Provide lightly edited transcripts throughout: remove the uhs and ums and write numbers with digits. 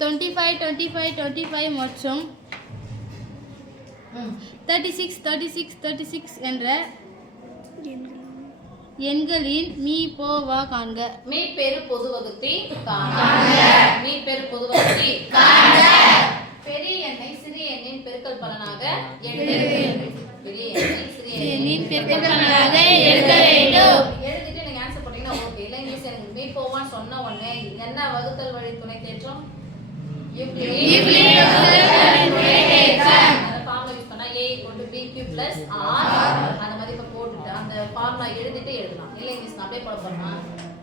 25 மற்றும் 36 என்ற எண்களின் மீ போ வா காண்க. மீப்பெரு பொது வகுத்தி காண்க. மீப்பெரு பொது வகுத்தி காண்க. பெரிய எண்ணை சிறிய எண்ணின் பெருக்கல் பலனாக எழுத வேண்டும். பெரிய எண்ணை சிறிய எண்ணின் பெருக்கல் பலனாக எழுத வேண்டும். எழுதிட்டு நீங்க ஆன்சர் போட்டீங்கன்னா ஓகே. இல்ல இங்கிலீஷ் எனக்கு மீ போவான்னு சொன்ன உடனே என்ன வகுத்தல் வழி துணை தேற்றம்? யூக்ளிட் துணை தேற்றம். அந்த ஃபார்முலா யூஸ் பண்ணா a = bq + r அந்த மதிப்பை போட்டுட்டு அந்த ஃபார்முலா எழுதிட்டு எழுதலாம். இல்ல இங்கிலீஷ் அப்படியே போட போறோமா?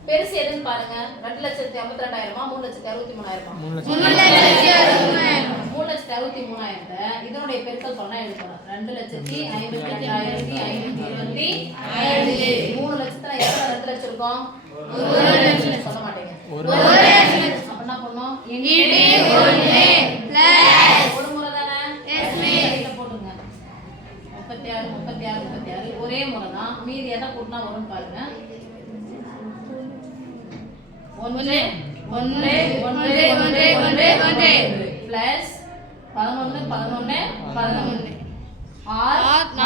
பெருசு எதுன்னு பாருங்க. 2,52,000 3,63,000 3,63,000 இதனுடைய பெருக்கல் சொன்னா எழுதணும். 2,52,520 3 லட்சத்துல எத்தனை 2 லட்சம் இருக்கும்? 1 லட்சம் சொல்ல மாட்டீங்க. 1 லட்சம். அப்ப என்ன பண்ணனும்? ஒரு முறை தானே? இத போடுங்க. 36 ஒரே முறை தான். மீதி எதை கூட்டினா வரும்னு பாருங்க. 1 + 11 r ≠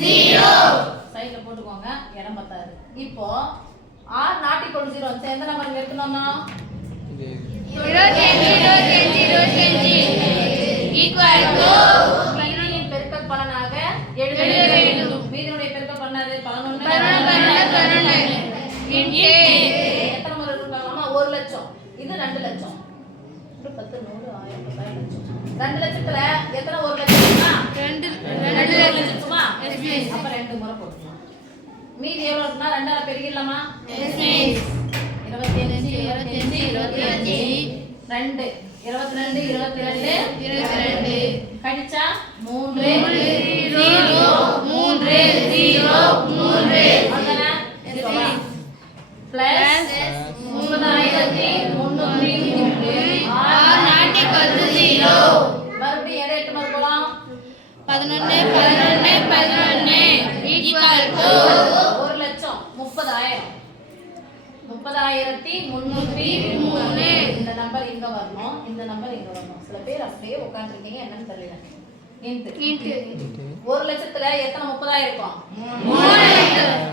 0 சைடுல போட்டுக்கோங்க. இடம் பத்தாது. இப்போ r ≠ 0 எந்த நம்பர் எடுக்கணும்னா 25 மீதியின் பெருக்கல் பலனாக எழுத வேண்டும். மீதியுடைய பெருக்கல் பலனாக 11 எத்தனை முறை இருக்காங்கம்மா? 1 லட்சம். இது 2 லட்சம். 10 100 1000 10 லட்சம். 2 லட்சத்துல எத்தனை 1 லட்சம்னா 2 லட்சமா? அப்ப 2 முறை போட்டுக்கலாம். மீதி எவ்வளவு இருக்குன்னா 2 ஆல பெருக்கிடலாமா? 25 25 2 22 கழிச்சா 3 0 3 அங்கனா பிளஸ் 9303 மறுபடியும் எதை எட்டு மாதிரி போலாம்? 11 1 லட்சம் 30,000 30,303 இந்த நம்பர் இங்க வரணும். இந்த நம்பர் இங்க வரணும். சில பேர் அப்படியே உட்கார்ந்திருக்கீங்க என்னன்னு தெரியல. இன்ட் 1 லட்சத்துல எத்தனை 30,000 இருக்கும்?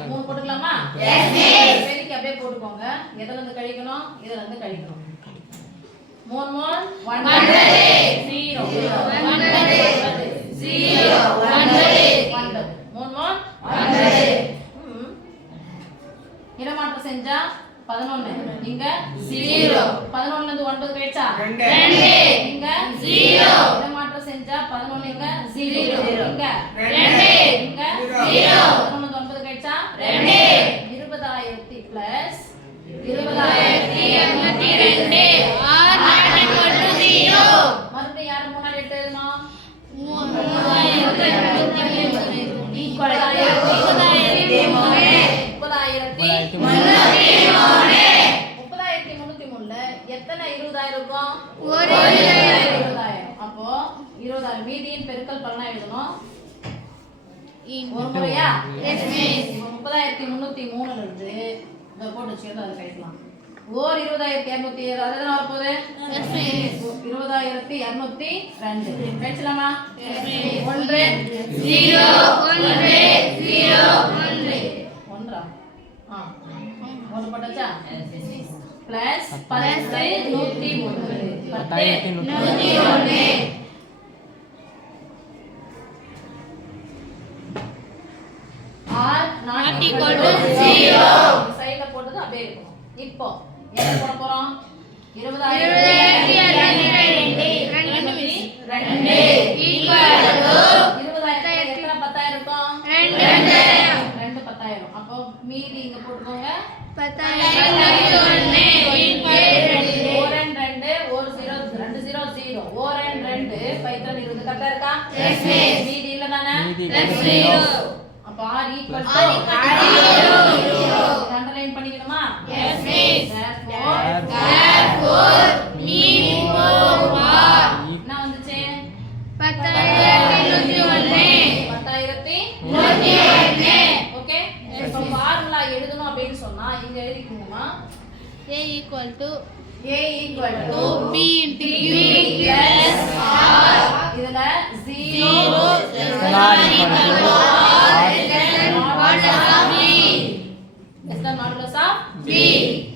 3 போட்டுக்கலாமா? பெருக்கி அப்படியே போட்டுக்கோங்க. எதுல இருந்து கழிக்கணும்? இதுல இருந்து கழிக்கணும். 3 100 இடமாற்றம் செஞ்சா 11 இங்க 0 11ல இருந்து 9 கழிச்சா 2 இங்க 0 இடமாற்றம் செஞ்சா 11 இங்க 0 இங்க 2 இங்க 0 11ல இருந்து 9 கழிச்சா 2 20,000 பிளஸ் 20,202 r ≠ 0 மறுபடியும் யார் முன்னாடி எழுதணும்? 30,303 எத்தனை 20,000 இருக்கும்? 20,000. அப்போ 20,000 மீதியின் பெருக்கல் பலனா எழுதணும். ஒரு முறையா? 30,303 இருந்து இத போட்டு சேர்த்து அதை கழிக்கலாம். ஓர் 20,202 அதெல்லாம் வர போகுது 20,202 கழிச்சலாமா? 1 0 1 ஒன்றா? ஒன்று போட்டாச்சா? பிளஸ் 10 103 r ≠ 0 சைடுல போட்டது அப்படியே இருக்கும். இப்போ என்ன போட போறோம்? 20,202 எத்தனை 10,000 இருக்கும்? 2 10,000. அப்போ மீதி இங்க போட்டுக்கோங்க. 10,000 கரெக்டா இருக்கா? மீதி இல்ல தானே? அப்ப r = அண்டர்லைன் பண்ணிக்கணுமா? therefore மீதி என்ன வந்துச்சு? 10,101 ஓகே. இப்போ ஃபார்முலா எழுதணும் அப்படினு சொன்னா இங்க எழுதிக்கணுமா? a = equal to A equal to B into Q plus R. இதுல 0 less than equal to R less than modulus of B. Less than modulus of B.